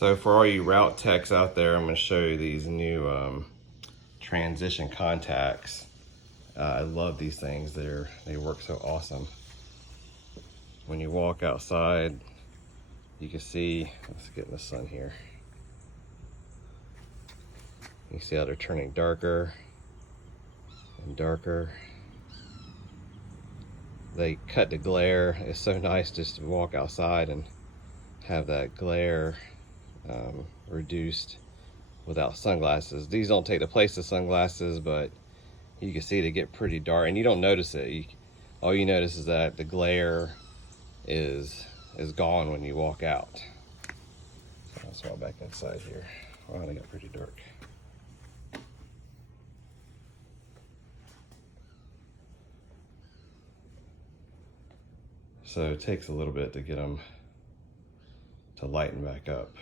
So for all you route techs out there, I'm going to show you these new transition contacts. I love these things. They work so awesome. When you walk outside, you can see, let's get in the sun here. You see how they're turning darker and darker. They cut the glare. It's so nice just to walk outside and have that glare reduced without sunglasses. These don't take the place of sunglasses, but you can see they get pretty dark and you don't notice it. All you notice is that the glare is gone when you walk out. So let's walk back inside here. Wow, they got pretty dark. So it takes a little bit to get them to lighten back up.